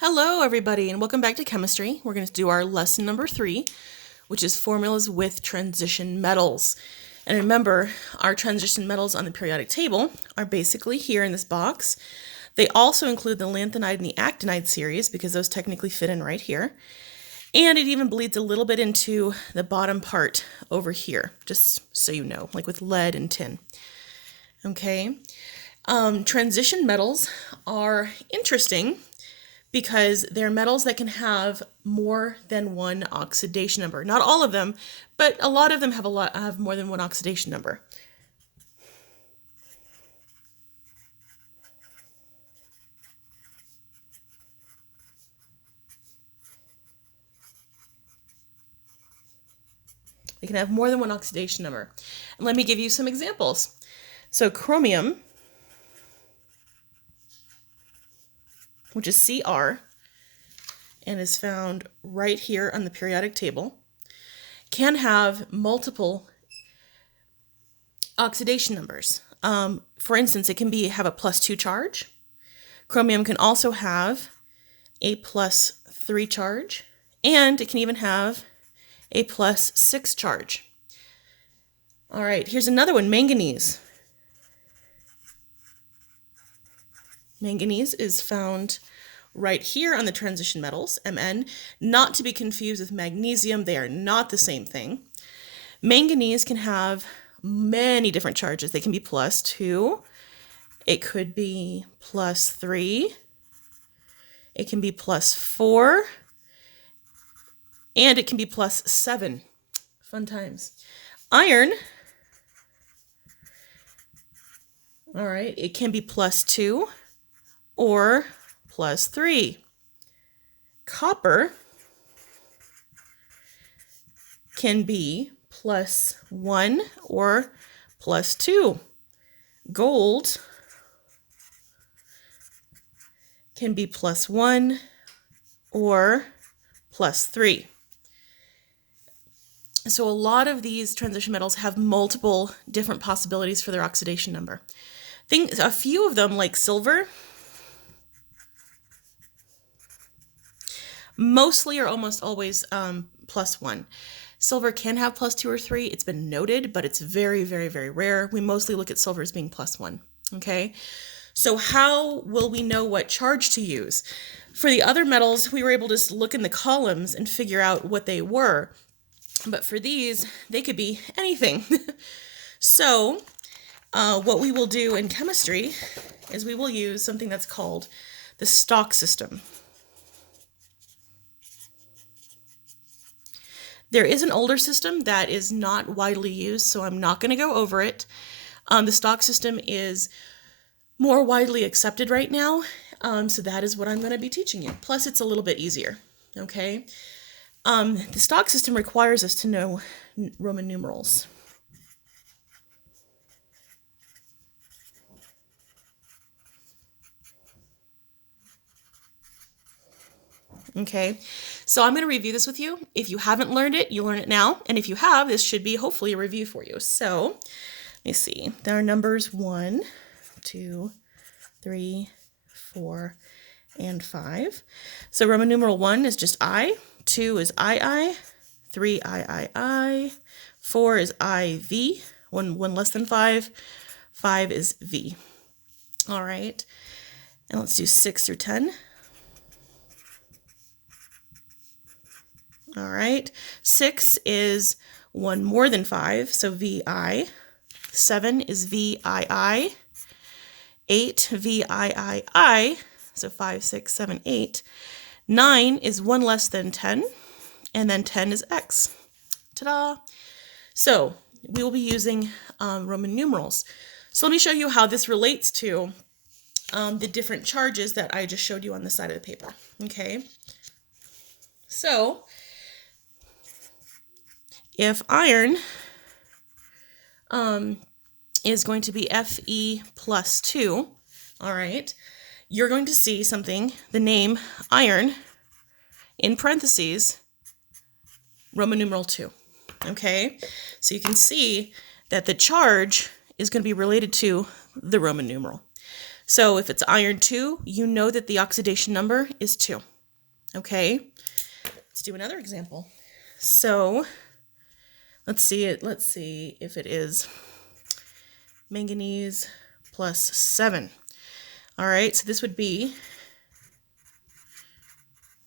Hello, everybody, and welcome back to chemistry. We're going to do our lesson number 3, which is formulas with transition metals. And remember, our transition metals on the periodic table are basically here in this box. They also include the lanthanide and the actinide series because those technically fit in right here. And it even bleeds a little bit into the bottom part over here, just so you know, like with lead and tin. Okay. Transition metals are interesting because they're metals that can have more than one oxidation number. Not all of them, but a lot of them have more than one oxidation number. They can have more than one oxidation number. And let me give you some examples. So chromium, which is Cr, and is found right here on the periodic table, can have multiple oxidation numbers. For instance, it can have a +2 charge. Chromium can also have a +3 charge, and it can even have a +6 charge. All right, here's another one, manganese. Manganese is found right here on the transition metals, Mn, not to be confused with magnesium. They are not the same thing. Manganese can have many different charges. They can be +2, it could be +3, it can be +4, and it can be +7. Fun times. Iron, all right, it can be +2 or +3. Copper can be +1 or +2. Gold can be +1 or +3. So a lot of these transition metals have multiple different possibilities for their oxidation number. A few of them, like silver, mostly or almost always +1. Silver can have +2 or 3. It's been noted, but it's very, very, very rare. We mostly look at silver as being +1. Okay, so how will we know what charge to use? For the other metals, we were able to look in the columns and figure out what they were. But for these, they could be anything. So what we will do in chemistry is we will use something that's called the Stock system. There is an older system that is not widely used, so I'm not going to go over it. The Stock system is more widely accepted right now, so that is what I'm going to be teaching you. Plus, it's a little bit easier, okay? The Stock system requires us to know Roman numerals. Okay, so I'm going to review this with you. If you haven't learned it, you'll learn it now. And if you have, this should be hopefully a review for you. So let me see. There are numbers 1, 2, 3, 4, and 5. So Roman numeral 1 is just I, 2 is II, 3 III, 4 is IV, one less than 5, 5 is V. All right, and let's do 6 through 10. All right, 6 is 1 more than 5, so VI. 7 is VII. 8, VIII, so 5, 6, 7, 8. 9 is 1 less than 10, and then 10 is X. Ta-da! So we will be using Roman numerals. So let me show you how this relates to the different charges that I just showed you on the side of the paper. Okay, so if iron is going to be Fe +2, all right, you're going to see something, the name iron, in parentheses, Roman numeral 2. Okay, so you can see that the charge is going to be related to the Roman numeral. So if it's iron 2, you know that the oxidation number is 2. Okay, let's do another example. So let's see if it is manganese plus 7. All right, so this would be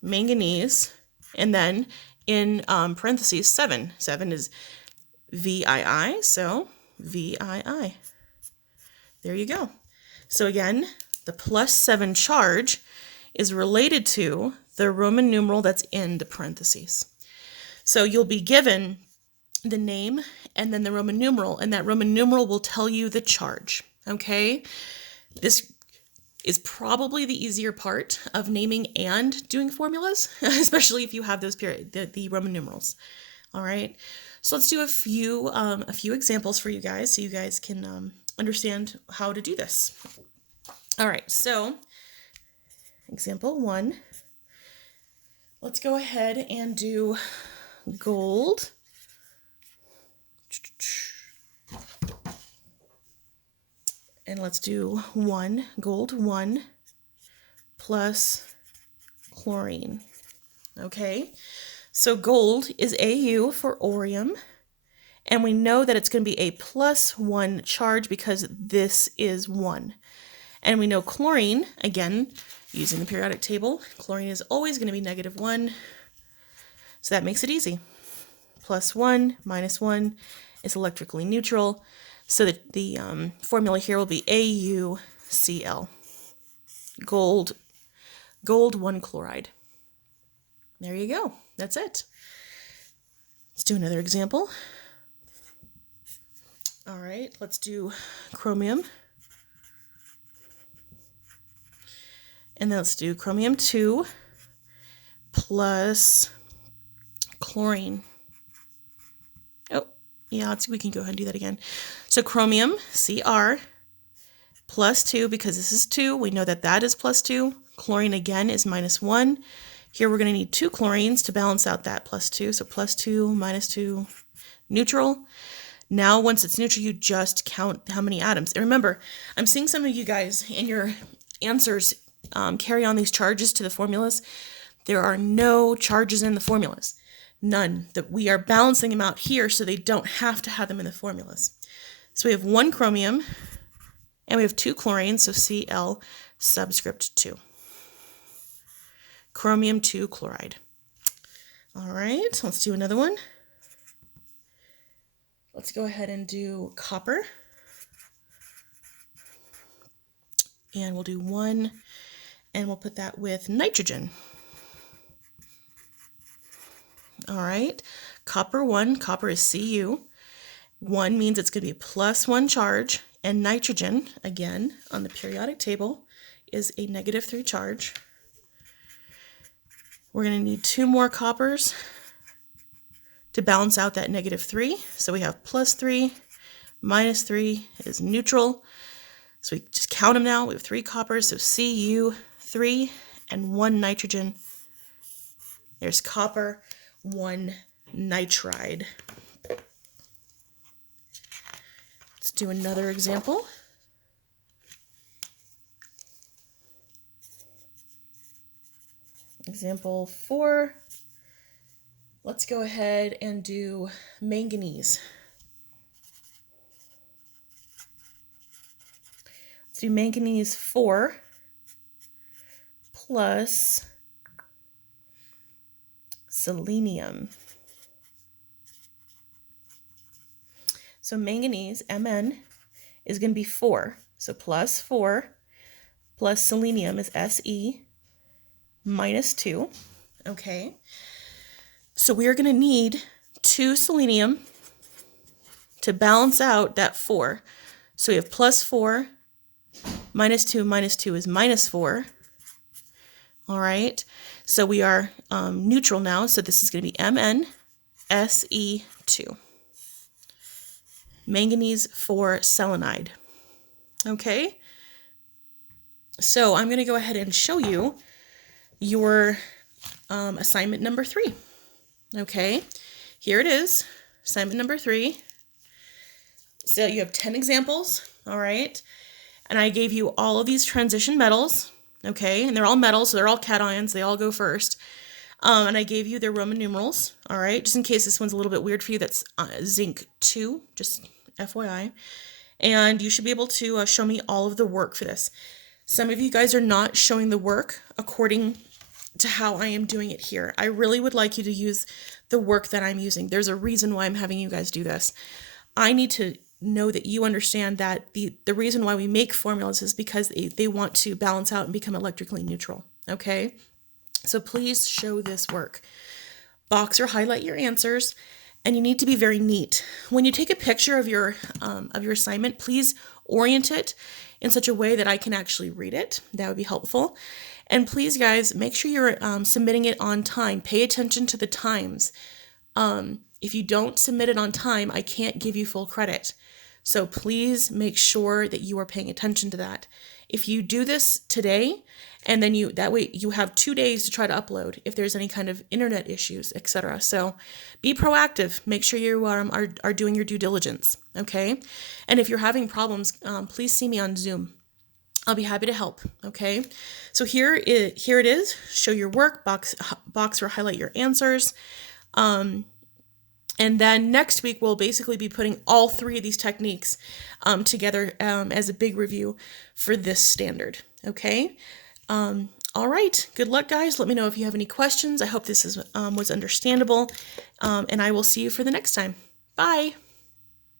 manganese, and then in parentheses 7. 7 is VII, so VII. There you go. So again, the plus 7 charge is related to the Roman numeral that's in the parentheses. So you'll be given the name and then the Roman numeral, and that Roman numeral will tell you the charge. Okay? This is probably the easier part of naming and doing formulas, especially if you have those the Roman numerals. All right? So let's do a few examples for you guys so you guys can understand how to do this. All right, so example 1. Let's go ahead and do gold. And let's do gold 1 plus chlorine. Okay, so gold is Au for Orium, and we know that it's going to be a plus 1 charge because this is 1. And we know chlorine, again, using the periodic table, chlorine is always going to be -1, so that makes it easy. Plus 1 minus 1 is electrically neutral, so that the formula here will be AuCl, gold 1 chloride. There you go. That's it. Let's do another example. All right, let's do chromium. And then let's do chromium 2 plus chlorine. Oh, yeah, we can go ahead and do that again. So chromium, Cr, plus 2, because this is 2, we know that that is plus 2. Chlorine, again, is -1. Here we're going to need 2 chlorines to balance out that plus 2. So plus 2, minus 2, neutral. Now, once it's neutral, you just count how many atoms. And remember, I'm seeing some of you guys in your answers carry on these charges to the formulas. There are no charges in the formulas. None. That we are balancing them out here so they don't have to have them in the formulas. So we have 1 chromium and we have 2 chlorines, so Cl subscript 2. Chromium 2 chloride. All right, let's do another one. Let's go ahead and do copper. And we'll do 1, and we'll put that with nitrogen. All right, copper 1, copper is Cu. 1 means it's going to be plus 1 charge, and nitrogen, again, on the periodic table, is a -3 charge. We're going to need 2 more coppers to balance out that -3. So we have +3, -3 is neutral. So we just count them now. We have 3 coppers, so Cu3 and 1 nitrogen. There's copper 1 nitride. Let's do another example. Example 4. Let's go ahead and do manganese. Let's do manganese 4 plus selenium. So manganese, Mn, is going to be 4. So plus 4 plus selenium is Se minus 2. Okay. So we are going to need 2 selenium to balance out that 4. So we have plus 4 minus 2 is -4. All right. So we are neutral now. So this is going to be MnSe2. Manganese 4 selenide. Okay. So I'm going to go ahead and show you your assignment number 3. Okay, here it is, assignment number 3. So you have 10 examples, all right? And I gave you all of these transition metals, okay? And they're all metals, so they're all cations. They all go first. And I gave you their Roman numerals, all right? Just in case this one's a little bit weird for you, that's zinc 2, just FYI. And you should be able to show me all of the work for this. Some of you guys are not showing the work according to how I am doing it here. I really would like you to use the work that I'm using. There's a reason why I'm having you guys do this. I need to know that you understand that the reason why we make formulas is because they want to balance out and become electrically neutral, okay? So please show this work. Box or highlight your answers, and you need to be very neat. When you take a picture of your assignment, please orient it in such a way that I can actually read it. That would be helpful. And please, guys, make sure you're submitting it on time. Pay attention to the times. If you don't submit it on time, I can't give you full credit. So please make sure that you are paying attention to that. If you do this today, and then that way you have 2 days to try to upload if there's any kind of internet issues, etc. So be proactive. Make sure you are doing your due diligence, okay? And if you're having problems, please see me on Zoom. I'll be happy to help, okay? So here it is. Show your work, box or highlight your answers. And then next week, we'll basically be putting all 3 of these techniques together as a big review for this standard, okay? All right, good luck, guys. Let me know if you have any questions. I hope this was understandable, and I will see you for the next time. Bye.